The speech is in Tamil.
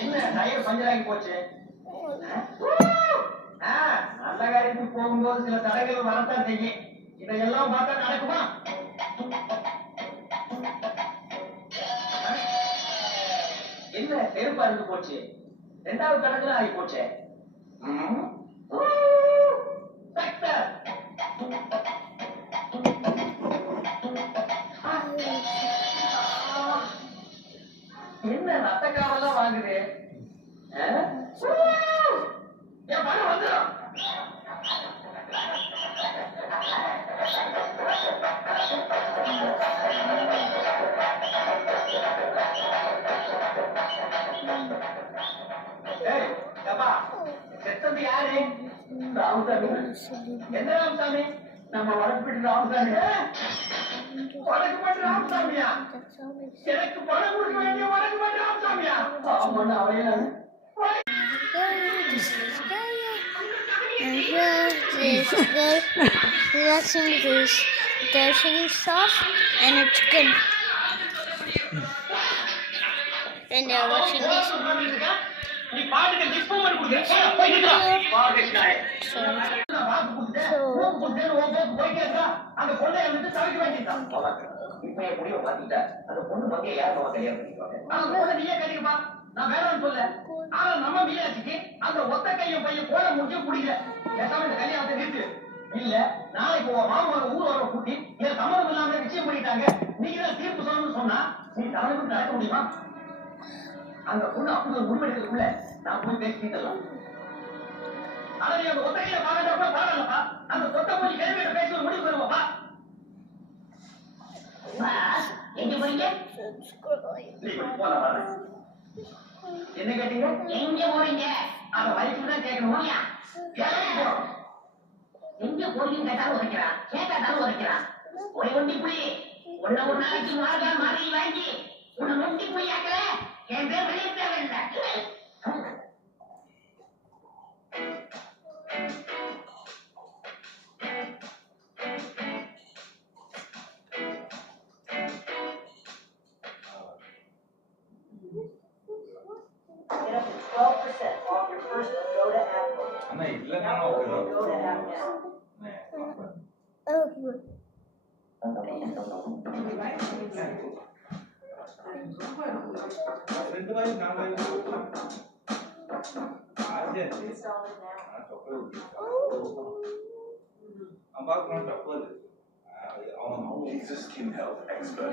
என்ன டயர் பஞ்சராகி போச்சு? நல்ல காரியத்துக்கு போகும்போது சில தடைகள் வரத்தான் செய்யும். இதையெல்லாம் பார்த்தா நடக்குமா? என்ன செருப்பா இருந்து போச்சு? 2வது தடத்துல ஆகி போச்சு. என்ன ரத்த காவெல்லாம் வாங்குது? என் பணம் வந்துடும். செத்தது யாரு? ராமசாமி. எந்த ராமசாமி? நம்ம வழக்கு ராமசாமி. வழக்கு ராமசாமியா? எனக்கு பணம் கொடுக்க வேண்டிய வழக்கு ராமசாமியா? ஆமாண்ணா, அவையா watching this. They're singing soft and it's good. And they're watching this. நான் வேறன்னு சொல்ல. ஆனா நம்ம மீனாட்சிக்கு அந்த ஒத்த கையும் பையன் போட முடியும் குடிக்கல. பேசாம இந்த கல்யாணத்தை நிறுத்து. இல்ல நாளைக்கு உன் மாமன் ஊர் வர கூட்டி என் சம்மதம் இல்லாம நிச்சயம் பண்ணிட்டாங்க. நீங்க தான் தீர்ப்பு சொல்லணும்னு சொன்னா நீ தலைவருக்கு நடக்க முடியுமா? அந்த பொண்ணு அப்படி ஒரு முடிவெடுக்கிறதுக்குள்ள நான் போய் பேசிக்கலாம். ஆனா நீ அந்த ஒத்த கையில பாடுறப்ப பாடலப்பா. அந்த சொத்த போய் கேள்வியிட்ட பேசி ஒரு முடிவு பெறுவாப்பா. எங்க போறீங்க? என்ன கேட்டீங்க? எங்க போறீங்க? அத வயசுல தான் கேட்கணுமா? எங்க போறீங்க கேட்டாலும் உரைக்கிறான், கேட்டாலும் உரைக்கிறான். ஒரு ஒண்டி புளி ஒன்ன ஒரு நாளைக்கு மாறி வாங்கி உன்னை நொண்டி புளி ஆக்கல. என் பேர் வெளியே தேவையில்லை. Jesus Skin Health Expert.